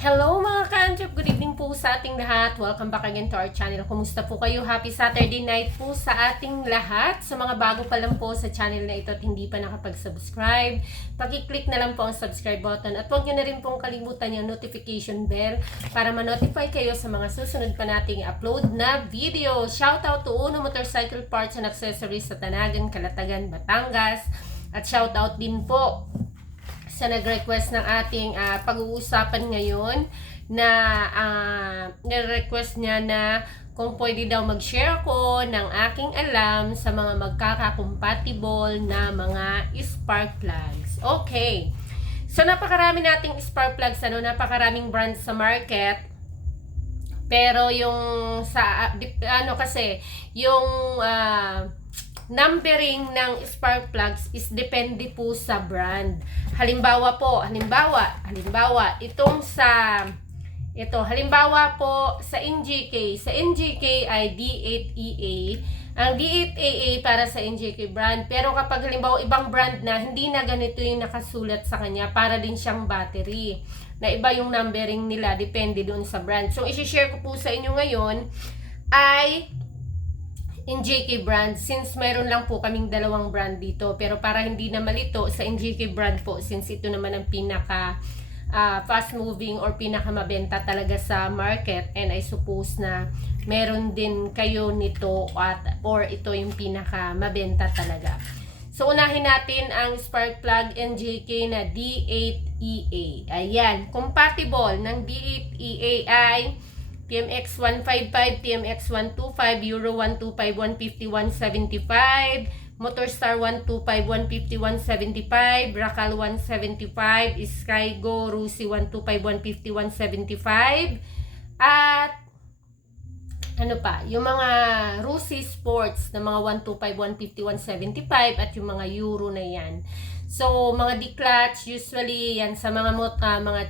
Hello mga ka-Antrep! Good evening po sa ating lahat. Welcome back again to our channel. Kumusta po kayo? Happy Saturday night po sa ating lahat. Sa mga bago pa lang po sa channel na ito at hindi pa nakapag-subscribe, pag-click na lang po ang subscribe button at huwag nyo na rin pong kalimutan yung notification bell para ma-notify kayo sa mga susunod pa nating upload na video. Shoutout to Uno Motorcycle Parts and Accessories sa Tanagan, Calatagan, Batangas. At shoutout din po sa nag-request ng ating pag-uusapan ngayon na nire-request niya na kung pwede daw mag-share ako ng aking alam sa mga magkaka-compatible na mga spark plugs. Okay. So napakarami nating spark plugs, napakaraming brands sa market. Pero yung sa kasi yung numbering ng spark plugs is depende po sa brand. Halimbawa, halimbawa po sa NGK. Sa NGK ay D8EA. Ang D8AA para sa NGK brand. Pero kapag halimbawa ibang brand na, hindi na ganito yung nakasulat sa kanya. Para din siyang battery. Na iba yung numbering nila. Depende dun sa brand. So, isi-share ko po sa inyo ngayon ay NGK brand, since mayroon lang po kaming dalawang brand dito, pero para hindi na malito sa NGK brand po, since ito naman ang pinaka fast moving or pinaka mabenta talaga sa market, and I suppose na meron din kayo nito or ito yung pinaka mabenta talaga. So unahin natin ang spark plug NGK na D8EA. Ayan, compatible ng D8EA ay TMX 155, TMX 125, Euro 125, 150, 175, Motorstar 125, 150, 175, Racal 175, Skygo, Rusi 125, 150, 175, at ano pa, yung mga Rusi Sports na mga 125, 150, 175 at yung mga Euro na yan. So, mga D-clutch, usually yan sa mga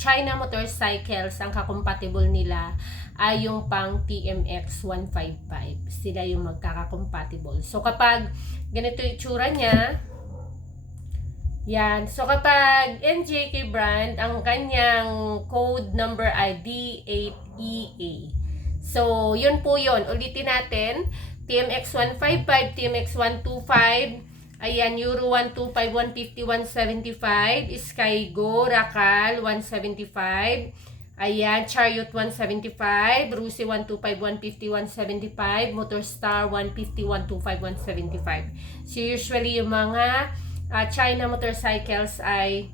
China motorcycles, ang kakompatible nila ay yung pang TMX 155. Sila yung magkakakompatible. So, kapag ganito yung itsura niya, yan. So, kapag NGK brand, ang kanyang code number ay D8EA. So, yun po yun. Ulitin natin. TMX 155, TMX 125, ayan, Euro 125, 150, 175, Skygo, Racal 175, ayan, Chariot 175, Rusi 125, 150, 175, Motorstar 150, 125, 175. So usually yung mga China motorcycles ay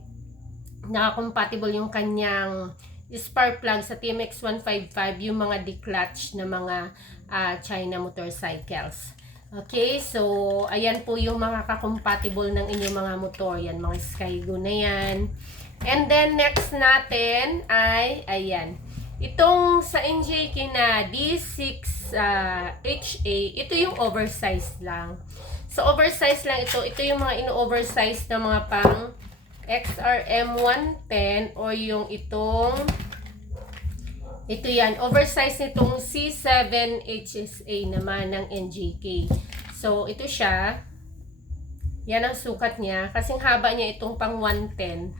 nakakompatible yung kanyang spark plug sa TMX 155, yung mga declutch na mga China motorcycles. Okay, so ayan po yung mga kakompatible ng inyong mga motor. Yan, mga Skygo na yan. And then next natin ay, ayan, itong sa NGK na D6HA, ito yung oversized lang. So oversized lang ito. Ito yung mga ino-oversized na mga pang XRM 110 o yung ito yan, oversized nitong C7 HSA naman ng NGK. So, ito siya. Yan ang sukat niya. Kasing haba niya itong pang 110.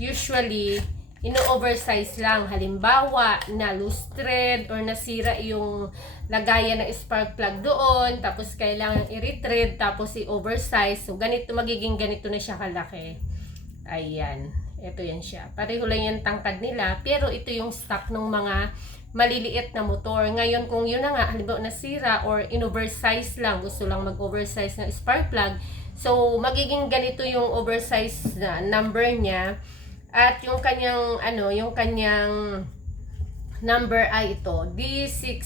Usually, ino-oversize lang. Halimbawa, na loose thread or nasira yung lagayan ng spark plug doon. Tapos, kailangan i-retread. Tapos, i-oversize. So, ganito, magiging ganito na siya kalaki. Ayan. Ito yan siya. Pareho lang yung tangkad nila. Pero ito yung stock ng mga maliliit na motor. Ngayon kung yun na nga, halimbawa nasira or in-oversize lang, gusto lang mag-oversize ng spark plug. So magiging ganito yung oversize na number niya. At yung kanyang number ay ito. D6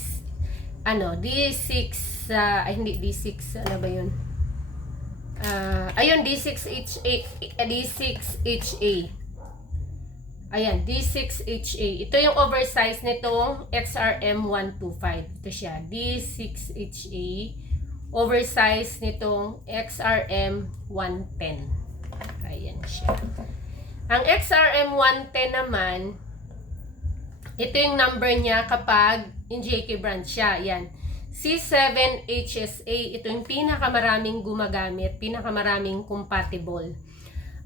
hindi D6, ano ba yun? Ayun, D6HA. Ayan, D6HA. Ito yung oversize nitong XRM 125. Ito siya, D6HA. Oversize nitong XRM 110. Ayan siya. Ang XRM 110 naman, ito yung number niya kapag NGK brand siya. Ayan. C7 HSA. Ito yung pinakamaraming gumagamit, pinakamaraming compatible.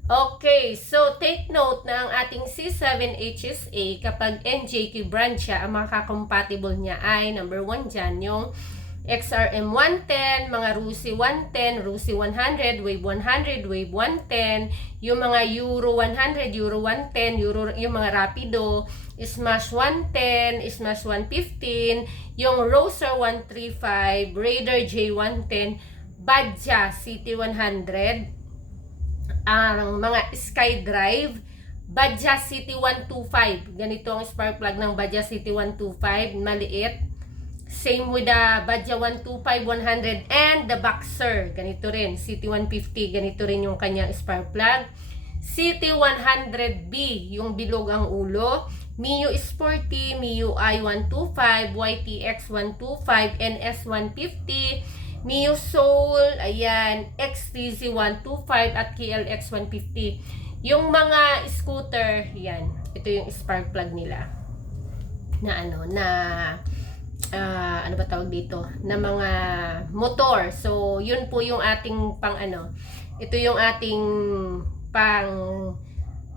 Okay, so take note na ang ating C7HSA, kapag NJK brand siya, ang mga compatible niya ay number 1 dyan, yung XRM 110, mga RUSI 110, RUSI 100, Wave 100, Wave 110, yung mga Euro 100, Euro 110, yung mga Rapido, Smash 110, Smash 115, yung Roser 135, Raider J110, Badja City 100, ang mga SkyDrive, Badja City 125. Ganito ang spark plug ng Badja City 125, maliit. Same with the Badja 125 100 and the Boxer. Ganito rin, City 150, ganito rin yung kanyang spark plug. City 100B, yung bilog ang ulo. Mio Sporty, Mio I125, YTX 125, NS 150, Mio Soul, ayan, XTZ 125 at KLX 150. Yung mga scooter, yan, ito yung spark plug nila. Na ano ba tawag dito? Na mga motor. So, yun po yung ating pang ito yung ating pang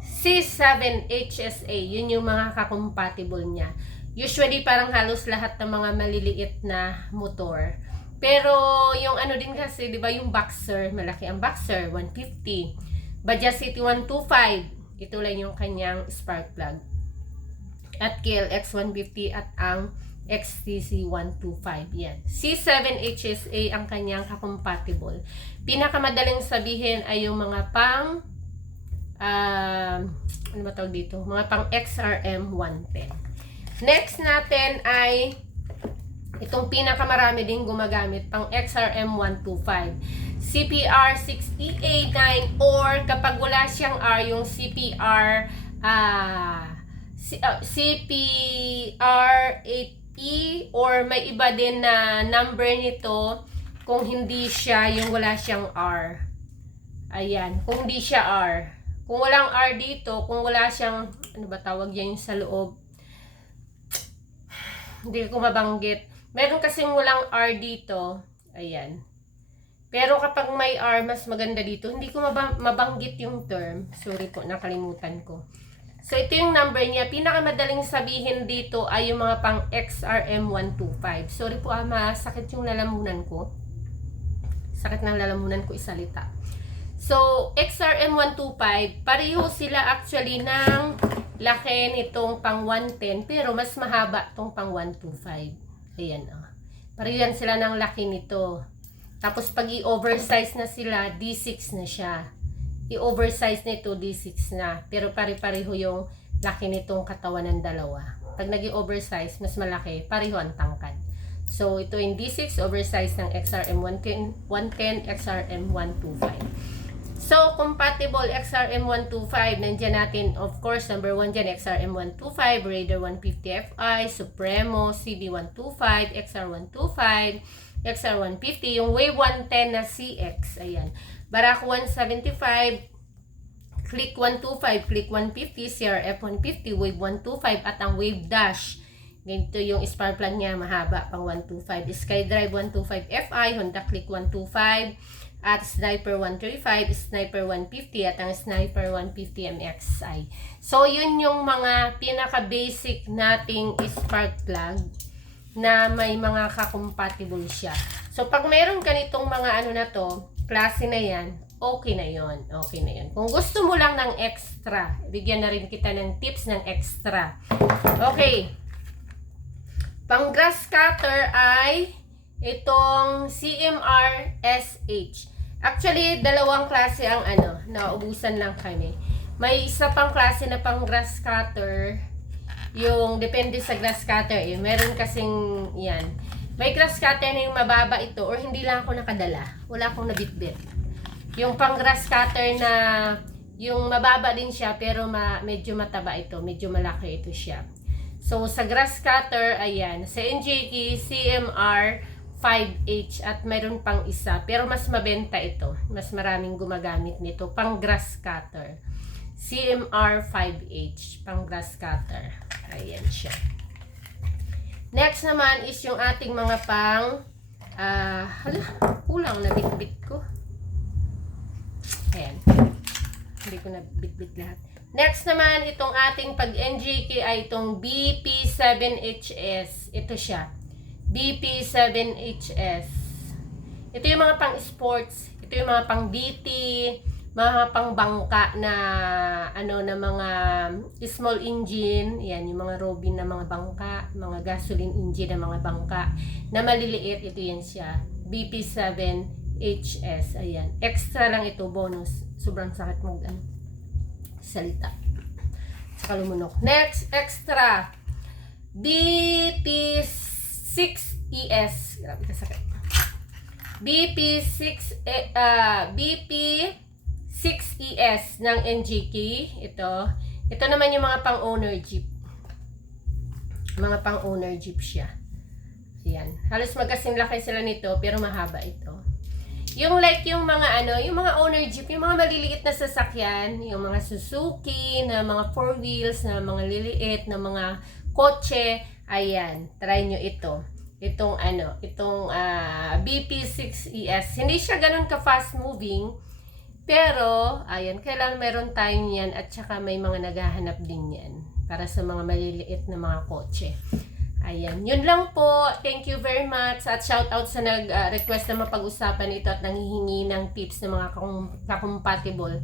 C7HSA. Yun yung mga ka-compatible niya. Usually, parang halos lahat ng mga maliliit na motor. Pero, yung din kasi, di ba, yung Boxer, malaki ang Boxer, 150. Badja City 125, ito lang yung kanyang spark plug. At KLX 150 at ang XTC 125, yan. C7HSA ang kanyang ka-compatible. Pinakamadaling sabihin ay yung mga pang, ano ba tawag dito? Mga pang XRM 110. Next natin ay itong pinakamarami din gumagamit, pang XRM 125. CPR 6EA9 or kapag wala siyang R, yung CPR CPR 8E or may iba din na number nito kung hindi siya yung wala siyang R. Ayan, kung hindi siya R. Kung walang R dito, kung wala siyang, ano ba tawag yan yung sa loob? Hindi ko mabanggit. Meron kasing walang R dito. Ayan. Pero kapag may R, mas maganda dito. Hindi ko mabanggit yung term. Sorry po, nakalimutan ko. So, ito yung number niya. Pinakamadaling sabihin dito ay yung mga pang XRM 125. Sorry po, masakit yung lalamunan ko. Sakit ng lalamunan ko isalita. So, XRM 125, pareho sila actually ng laki nitong pang 110, pero mas mahaba itong pang 125. Ayan, pareho yan sila ng laki nito. Tapos, pag i-oversize na sila, D6 na siya. I-oversize nito, D6 na. Pero pare-pareho yung laki nitong katawan ng dalawa. Pag nag-i-oversize, mas malaki, pareho ang tangkad. So, ito yung D6, oversize ng XRM 110, XRM 125. So, compatible XRM 125, nandiyan natin, of course, number 1 dyan, XRM 125, Raider 150 Fi, Supremo, CD125, XR125, XR150, yung Wave 110 na CX, ayan. Barako 175, Click 125, Click 150, CRF 150, Wave 125, at ang Wave Dash. Ganito yung spark plug niya, mahaba, pang 125. SkyDrive 125 Fi, Honda Click 125, at Sniper 135, Sniper 150, at ang Sniper 150 MXI. So, yun yung mga pinaka-basic nating spark plug na may mga ka-compatible siya. So, pag mayroon ganitong mga na to, klase na yan, okay na yon, okay na yon. Kung gusto mo lang ng extra, bigyan na rin kita ng tips ng extra. Okay. Pang grass cutter ay itong CMR SH. Actually, dalawang klase ang naubusan lang kami. May isa pang klase na pang grass cutter, yung depende sa grass cutter eh. Meron kasing yan. May grass cutter na yung mababa ito or hindi lang ako nakadala. Wala akong nabitbit. Yung pang grass cutter na yung mababa din siya pero medyo mataba ito, medyo malaki ito siya. So, sa grass cutter, ayan, sa NJK, CMR 5H at mayroon pang isa pero mas mabenta ito, mas maraming gumagamit nito, pang grass cutter, CMR 5H, pang grass cutter, ayan siya. Next naman is yung ating mga pang kulang na bitbit ko, ayan, Hindi ko na bit-bit lahat. Next naman, itong ating pag-NGK ay itong BP7HS. Ito siya. BP7HS. Ito yung mga pang-sports. Ito yung mga pang-DT, mga pang-bangka na na mga small engine. Yan, yung mga Robin na mga bangka, mga gasoline engine na mga bangka na maliliit. Ito yan siya. BP7HS. Ayan. Extra lang ito, bonus. Sobrang sakit salita. Saka lumunok. Next, extra. BP6ES. Grabe ka sakit. BP6ES ng NGK. Ito naman yung mga pang-owner jeep. Mga pang-owner jeep siya. Ayan. Halos magkasing laki sila nito, pero mahaba ito. Yung yung mga yung mga owner jeep, yung mga maliliit na sasakyan, yung mga Suzuki, na mga 4 wheels, na mga liliit, na mga kotse, ayan, try nyo ito. Itong BP6ES. Hindi siya ganun ka fast moving, pero, ayan, kailangan meron tayong yan, at saka may mga naghahanap din yan, para sa mga maliliit na mga kotse. Ayan, yun lang po. Thank you very much. At shout out sa nag-request na mapag-usapan ito at nanghihingi ng tips ng mga kakompatible.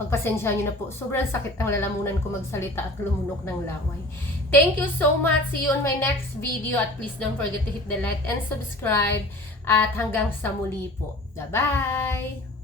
Pagpasensya nyo na po. Sobrang sakit ng lalamunan ko magsalita at lumunok ng laway. Thank you so much. See you on my next video. At please don't forget to hit the like and subscribe. At hanggang sa muli po. Bye-bye!